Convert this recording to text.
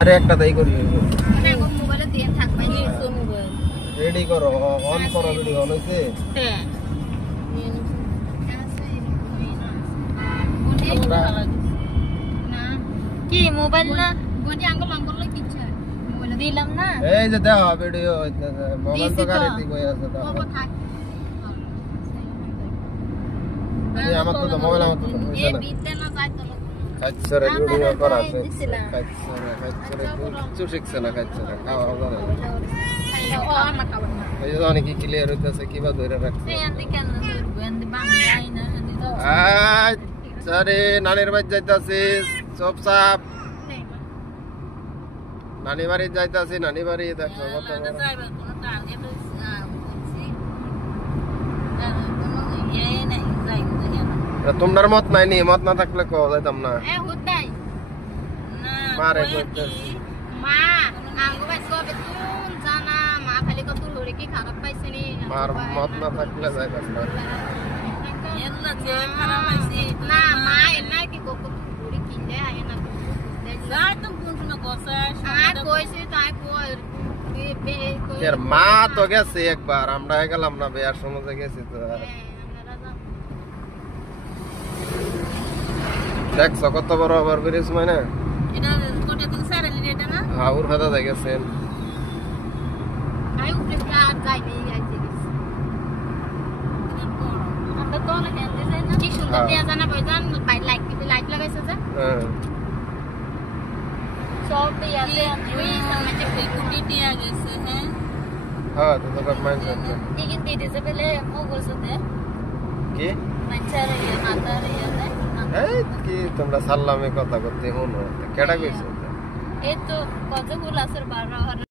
আরে একটা তাই করি মানে মোবাইলে দিয়ে থাকবে এই মোবাইল রেডি করো অন করো ভিডিও অন হইছে হ্যাঁ না কি মোবাইল না বডি আঙ্গুল আঙ্গুল কিচ্ছা মোবাইল দিলাম না এই যে দাও ভিডিও মোবাইল তো গাড়ি দি কই আছে দাও এই আমার তো মোবাইল আমার তো এই বিতে না যাই তো আচ্ছা রে ভিডিও করা আছে আচ্ছা রে কিছু শিখছ না আচ্ছা রে খাওয়া হবে ও আমার খাবার না এই যে অনেক ক্লিয়ার হইতাছে কিবা ধরে রাখছে এই আন্টি কেন ধরবে আন্টি বাংলাই না আন্টি তো আচ্ছা রে নানির বাড়ি যাইতাছিস সব সাপ নানি বাড়ি যাইতাছি নানি বাড়ি দেখো কত যাইবা কোন টার্গেট বলছি কোনো ইয়ে নাই যাই তোমার মত নাই নি মত না থাকলে কো যাইতাম না এ হুদাই না মারে কইতেছি মা আঙ্গো বাইসো বেতুন জানা মা খালি কত লড়ে কি খারাপ পাইছে নি মার মত না থাকলে যাইতাম না এল্লা যে খারাপ পাইছে না মা এনা কি কত লড়ে কিনলে আয় না যাই তো কোন না গোসা আর কইছে তাই কই এর মা তো গেছে একবার আমরা গেলাম না বিয়ার সময় গেছি তো দেখছো কত বড় আবার ব্রিজ মানে এটা কোটা থেকে সারা লিনে এটা না হ্যাঁ ওর হাতে দেখেছেন আই উপরে আর যাই নেই যাইতে গেছে আমরা তো না কেনতে যাই না কি সুন্দর দেয়া জানা ভাইজান লাইট লাগাইছে যে হ্যাঁ সব দেয়া আছে ওই সামনে যে কুটি দেয়া গেছে হ্যাঁ হ্যাঁ তো তো মাইন্ড আছে ইগিন দিয়ে দিতে পেলে ও গোসতে কি মাছারে নাতারে এই কি তোমরা সাল্লামে কথা করতে হনো কেডা কইছো এই তো কতগুলো আছে 12